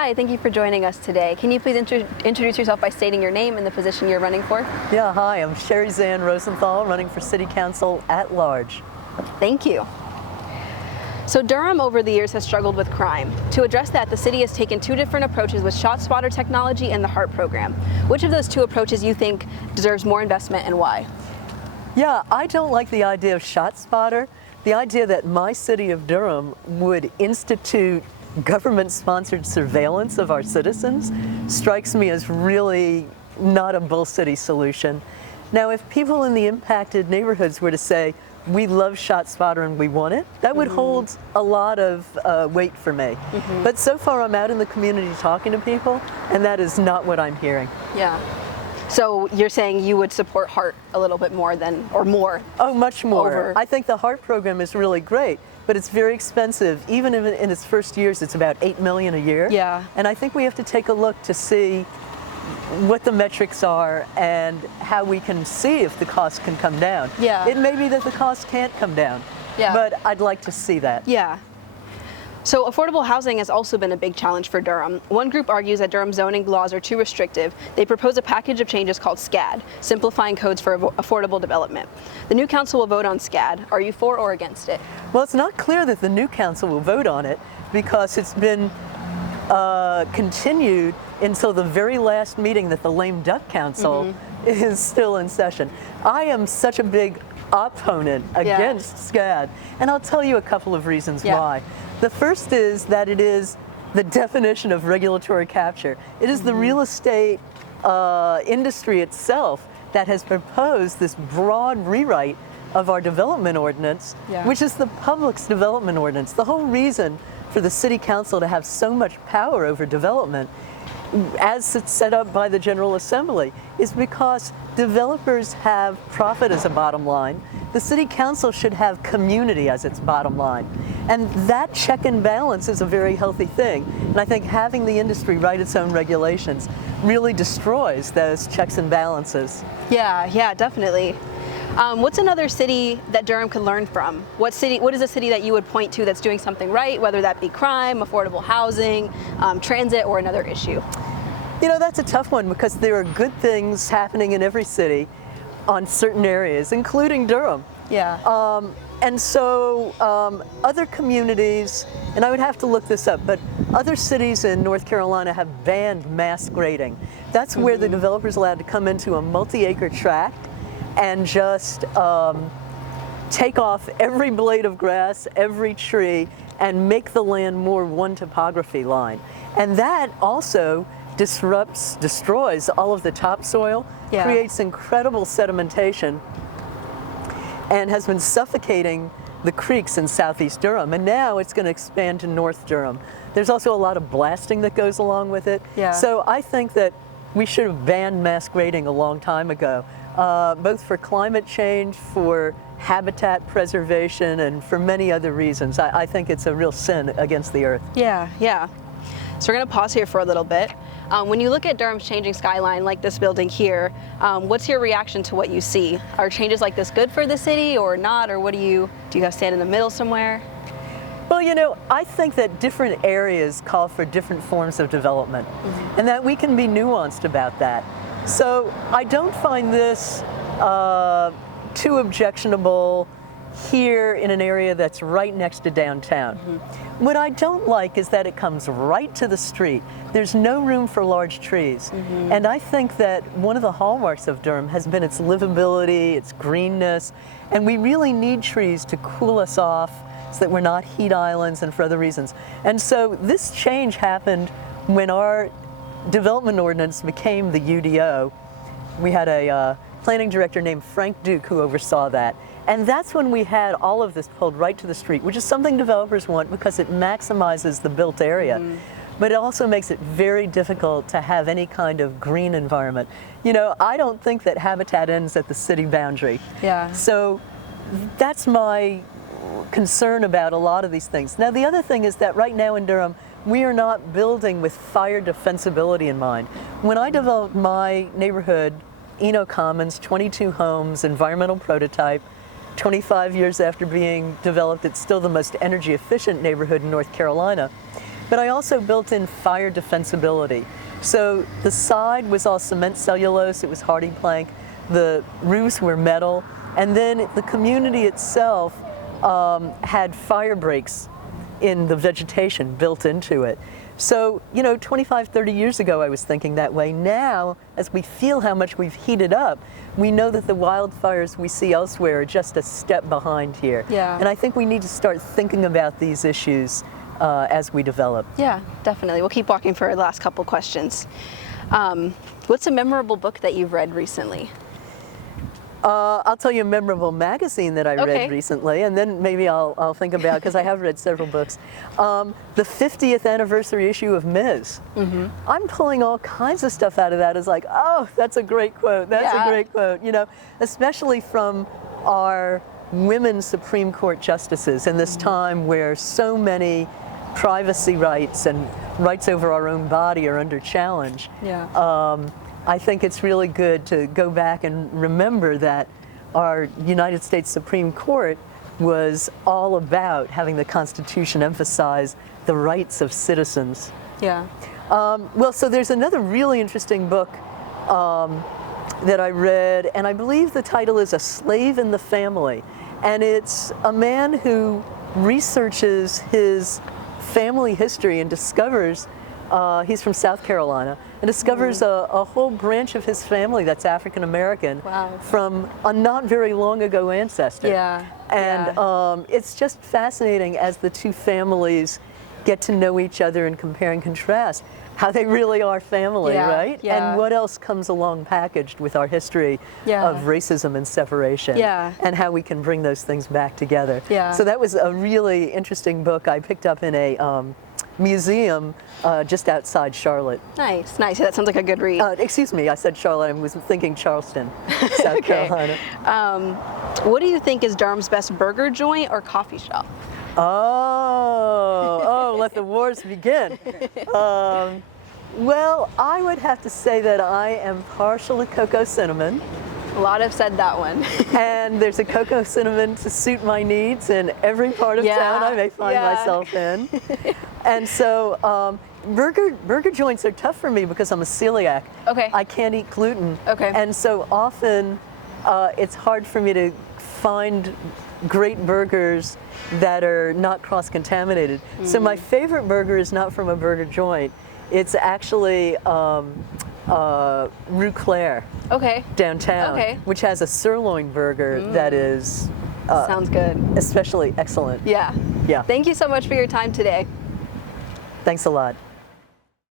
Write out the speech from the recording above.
Hi, thank you for joining us today. Can you please introduce yourself by stating your name and the position you're running for? Yeah, hi, I'm Sherri Zann Rosenthal, running for City Council at large. Thank you. So Durham over the years has struggled with crime. To address that, the city has taken two different approaches with ShotSpotter technology and the HART program. Which of those two approaches you think deserves more investment and why? Yeah, I don't like the idea of ShotSpotter. The idea that my city of Durham would institute government-sponsored surveillance of our citizens strikes me as really not a Bull City solution. Now, if people in the impacted neighborhoods were to say, we love ShotSpotter and we want it, that would hold a lot of weight for me. But so far I'm out in the community talking to people, and that is not what I'm hearing. Yeah. So you're saying you would support HART a little bit more than, or more? Oh, much more. I think the HART program is really great, but it's very expensive. Even in its first years, it's about $8 million a year. Yeah. And I think we have to take a look to see what the metrics are and how we can see if the cost can come down. Yeah. It may be that the cost can't come down, but I'd like to see that. Yeah. So affordable housing has also been a big challenge for Durham. One group argues that Durham zoning laws are too restrictive. They propose a package of changes called SCAD, Simplifying Codes for Affordable Development. The new council will vote on SCAD. Are you for or against it? Well, it's not clear that the new council will vote on it because it's been continued until the very last meeting that the Lame Duck Council is still in session. I am such a big opponent against SCAD, and I'll tell you a couple of reasons why. The first is that it is the definition of regulatory capture. It is the real estate industry itself that has proposed this broad rewrite of our development ordinance, which is the public's development ordinance. The whole reason for the City Council to have so much power over development, as it's set up by the General Assembly, is because developers have profit as a bottom line. The City Council should have community as its bottom line. And that check and balance is a very healthy thing. And I think having the industry write its own regulations really destroys those checks and balances. Yeah, definitely. What's another city that Durham could learn from? What is a city that you would point to that's doing something right, whether that be crime, affordable housing, transit, or another issue? You know, that's a tough one because there are good things happening in every city on certain areas, including Durham. Yeah. And so other communities, and I would have to look this up, but other cities in North Carolina have banned mass grading. That's where the developer's allowed to come into a multi-acre tract and just take off every blade of grass, every tree, and make the land more one topography line. And that also destroys all of the topsoil, creates incredible sedimentation, and has been suffocating the creeks in southeast Durham. And now it's going to expand to North Durham. There's also a lot of blasting that goes along with it. So I think that we should have banned mass grading a long time ago. Both for climate change, for habitat preservation, and for many other reasons. I think it's a real sin against the earth. Yeah. So we're going to pause here for a little bit. When you look at Durham's changing skyline, like this building here, what's your reaction to what you see? Are changes like this good for the city or not? Or do you guys stand in the middle somewhere? Well, you know, I think that different areas call for different forms of development, and that we can be nuanced about that. So I don't find this too objectionable here in an area that's right next to downtown. What I don't like is that it comes right to the street. There's no room for large trees. And I think that one of the hallmarks of Durham has been its livability, its greenness, and we really need trees to cool us off so that we're not heat islands and for other reasons. And so this change happened when our development ordinance became the UDO. We had a planning director named Frank Duke who oversaw that. And that's when we had all of this pulled right to the street, which is something developers want because it maximizes the built area. But it also makes it very difficult to have any kind of green environment. You know, I don't think that habitat ends at the city boundary. So that's my concern about a lot of these things. Now, the other thing is that right now in Durham, we are not building with fire defensibility in mind. When I developed my neighborhood, Eno Commons, 22 homes, environmental prototype, 25 years after being developed, it's still the most energy efficient neighborhood in North Carolina. but I also built in fire defensibility. So the side was all cement cellulose, it was hardy plank, the roofs were metal, and then the community itself had fire breaks in the vegetation built into it. So, 25, 30 years ago I was thinking that way. Now, as we feel how much we've heated up, we know that the wildfires we see elsewhere are just a step behind here. Yeah. And I think we need to start thinking about these issues as we develop. Yeah, definitely. We'll keep walking for the last couple questions. What's a memorable book that you've read recently? I'll tell you a memorable magazine that I read recently, and then maybe I'll think about, because I have read several books. The 50th anniversary issue of Ms. I'm pulling all kinds of stuff out of that. It's like, oh, that's a great quote. That's a great quote. Especially from our women Supreme Court justices in this time where so many privacy rights and rights over our own body are under challenge. I think it's really good to go back and remember that our United States Supreme Court was all about having the Constitution emphasize the rights of citizens. Well, so there's another really interesting book that I read, and I believe the title is A Slave in the Family. And it's a man who researches his family history and discovers, he's from South Carolina, and discovers a whole branch of his family that's African American from a not very long ago ancestor. And it's just fascinating as the two families get to know each other and compare and contrast how they really are family, right? And what else comes along packaged with our history of racism and separation, and how we can bring those things back together. So that was a really interesting book I picked up in a museum just outside Charlotte. Nice, nice. Yeah, that sounds like a good read. Excuse me, I said Charlotte. I was thinking Charleston, South Carolina. What do you think is Durham's best burger joint or coffee shop? Let the wars begin. Well, I would have to say that I am partial to cocoa cinnamon. A lot have said that one. And there's a cocoa cinnamon to suit my needs in every part of town I may find myself in. And so burger joints are tough for me because I'm a celiac. I can't eat gluten. And so often it's hard for me to find great burgers that are not cross-contaminated. So my favorite burger is not from a burger joint. It's actually Rue Claire downtown, which has a sirloin burger that is sounds good, especially excellent. Thank you so much for your time today. Thanks a lot.